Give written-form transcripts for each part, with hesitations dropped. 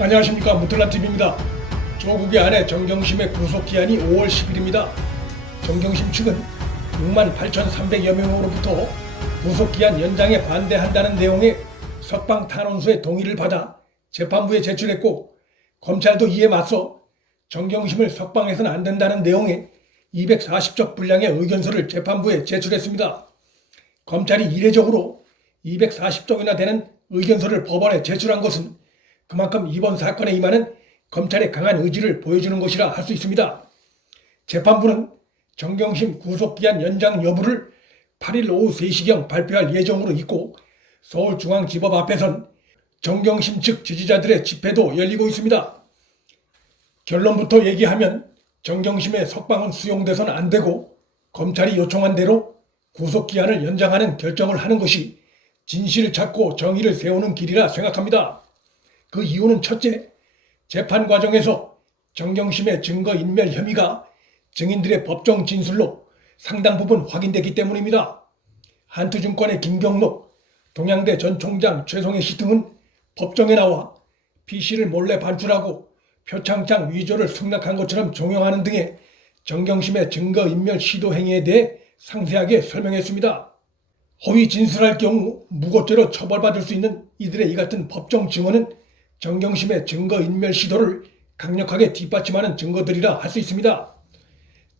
안녕하십니까, 무틀란TV입니다. 조국의 아내 정경심의 구속기한이 5월 10일입니다. 정경심 측은 68,300여 명으로부터 구속기한 연장에 반대한다는 내용의 석방 탄원서의 동의를 받아 재판부에 제출했고, 검찰도 이에 맞서 정경심을 석방해서는 안 된다는 내용의 240쪽 분량의 의견서를 재판부에 제출했습니다. 검찰이 이례적으로 240쪽이나 되는 의견서를 법원에 제출한 것은 그만큼 이번 사건에 임하는 검찰의 강한 의지를 보여주는 것이라 할 수 있습니다. 재판부는 정경심 구속기한 연장 여부를 8일 오후 3시경 발표할 예정으로 있고, 서울중앙지법 앞에선 정경심 측 지지자들의 집회도 열리고 있습니다. 결론부터 얘기하면 정경심의 석방은 수용돼서는 안 되고, 검찰이 요청한 대로 구속기한을 연장하는 결정을 하는 것이 진실을 찾고 정의를 세우는 길이라 생각합니다. 그 이유는 첫째, 재판 과정에서 정경심의 증거인멸 혐의가 증인들의 법정 진술로 상당 부분 확인됐기 때문입니다. 한투증권의 김경록, 동양대 전 총장 최성해 씨 등은 법정에 나와 PC를 몰래 반출하고 표창장 위조를 승낙한 것처럼 종용하는 등의 정경심의 증거인멸 시도 행위에 대해 상세하게 설명했습니다. 허위 진술할 경우 무고죄로 처벌받을 수 있는 이들의 이 같은 법정 증언은 정경심의 증거인멸 시도를 강력하게 뒷받침하는 증거들이라 할 수 있습니다.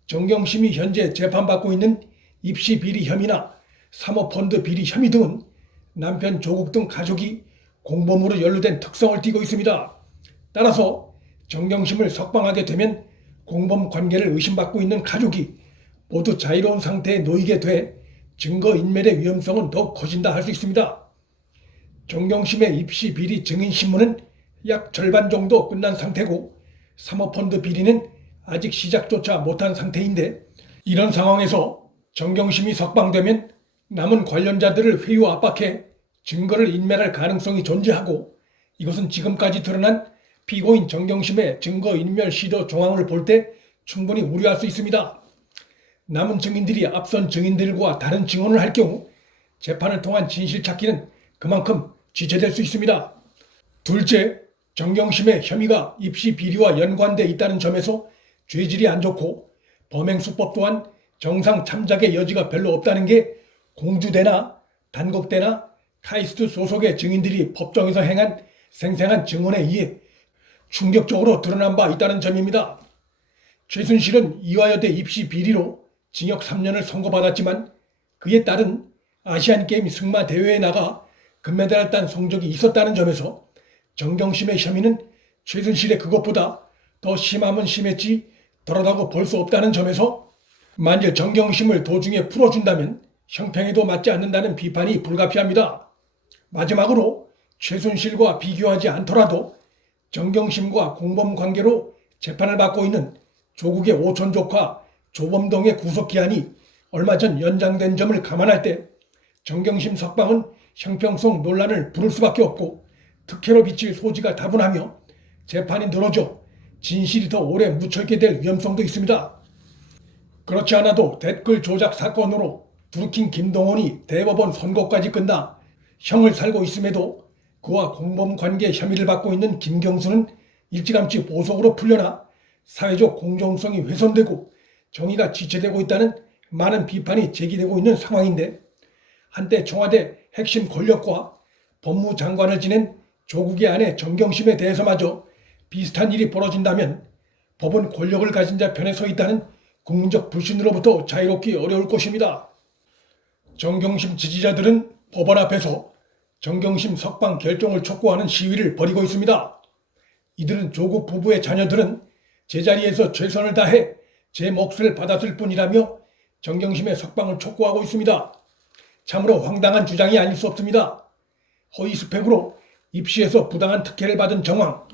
정경심이 현재 재판받고 있는 입시 비리 혐의나 사모펀드 비리 혐의 등은 남편 조국 등 가족이 공범으로 연루된 특성을 띠고 있습니다. 따라서 정경심을 석방하게 되면 공범 관계를 의심받고 있는 가족이 모두 자유로운 상태에 놓이게 돼 증거인멸의 위험성은 더욱 커진다 할 수 있습니다. 정경심의 입시 비리 증인 신문은 약 절반 정도 끝난 상태고, 사모펀드 비리는 아직 시작조차 못한 상태인데, 이런 상황에서 정경심이 석방되면 남은 관련자들을 회유 압박해 증거를 인멸할 가능성이 존재하고, 이것은 지금까지 드러난 피고인 정경심의 증거인멸 시도 정황을 볼 때 충분히 우려할 수 있습니다. 남은 증인들이 앞선 증인들과 다른 증언을 할 경우 재판을 통한 진실 찾기는 그만큼 지체될 수 있습니다. 둘째, 정경심의 혐의가 입시 비리와 연관돼 있다는 점에서 죄질이 안 좋고 범행 수법 또한 정상 참작의 여지가 별로 없다는 게 공주대나 단국대나 카이스트 소속의 증인들이 법정에서 행한 생생한 증언에 의해 충격적으로 드러난 바 있다는 점입니다. 최순실은 이화여대 입시 비리로 징역 3년을 선고받았지만 그에 따른 아시안게임 승마 대회에 나가 금메달을 딴 성적이 있었다는 점에서 정경심의 혐의는 최순실의 그것보다 더 심하면 심했지 덜하다고 볼 수 없다는 점에서 만일 정경심을 도중에 풀어준다면 형평에도 맞지 않는다는 비판이 불가피합니다. 마지막으로 최순실과 비교하지 않더라도 정경심과 공범 관계로 재판을 받고 있는 조국의 오촌 조카 조범동의 구속기한이 얼마 전 연장된 점을 감안할 때 정경심 석방은 형평성 논란을 부를 수밖에 없고, 특혜로 비칠 소지가 다분하며 재판이 늘어져 진실이 더 오래 묻혀있게 될 위험성도 있습니다. 그렇지 않아도 댓글 조작 사건으로 드루킹 김동원이 대법원 선고까지 끝나 형을 살고 있음에도 그와 공범관계 혐의를 받고 있는 김경수는 일찌감치 보석으로 풀려나 사회적 공정성이 훼손되고 정의가 지체되고 있다는 많은 비판이 제기되고 있는 상황인데, 한때 청와대 핵심 권력과 법무장관을 지낸 조국의 아내 정경심에 대해서마저 비슷한 일이 벌어진다면 법은 권력을 가진 자 편에 서 있다는 국민적 불신으로부터 자유롭기 어려울 것입니다. 정경심 지지자들은 법원 앞에서 정경심 석방 결정을 촉구하는 시위를 벌이고 있습니다. 이들은 조국 부부의 자녀들은 제자리에서 최선을 다해 제 몫을 받았을 뿐이라며 정경심의 석방을 촉구하고 있습니다. 참으로 황당한 주장이 아닐 수 없습니다. 허위 스펙으로 입시에서 부당한 특혜를 받은 정황,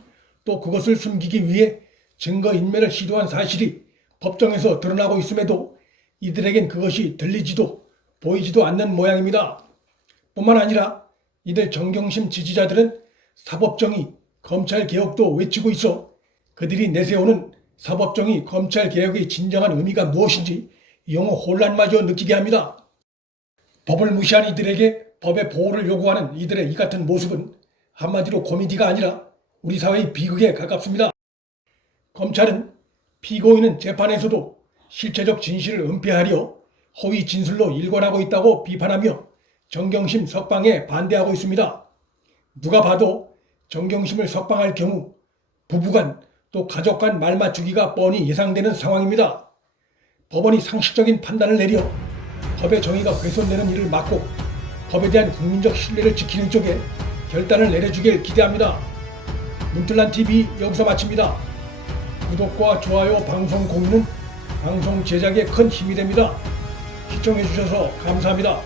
또 그것을 숨기기 위해 증거인멸을 시도한 사실이 법정에서 드러나고 있음에도 이들에겐 그것이 들리지도 보이지도 않는 모양입니다. 뿐만 아니라 이들 정경심 지지자들은 사법정의, 검찰개혁도 외치고 있어 그들이 내세우는 사법정의, 검찰개혁의 진정한 의미가 무엇인지 영어 혼란마저 느끼게 합니다. 법을 무시한 이들에게 법의 보호를 요구하는 이들의 이 같은 모습은 한마디로 코미디가 아니라 우리 사회의 비극에 가깝습니다. 검찰은 피고인은 재판에서도 실체적 진실을 은폐하려 허위 진술로 일관하고 있다고 비판하며 정경심 석방에 반대하고 있습니다. 누가 봐도 정경심을 석방할 경우 부부간 또 가족 간 말맞추기가 뻔히 예상되는 상황입니다. 법원이 상식적인 판단을 내려 법의 정의가 훼손되는 일을 막고 법에 대한 국민적 신뢰를 지키는 쪽에 결단을 내려주길 기대합니다. 문틀란TV 여기서 마칩니다. 구독과 좋아요, 방송 공유는 방송 제작에 큰 힘이 됩니다. 시청해주셔서 감사합니다.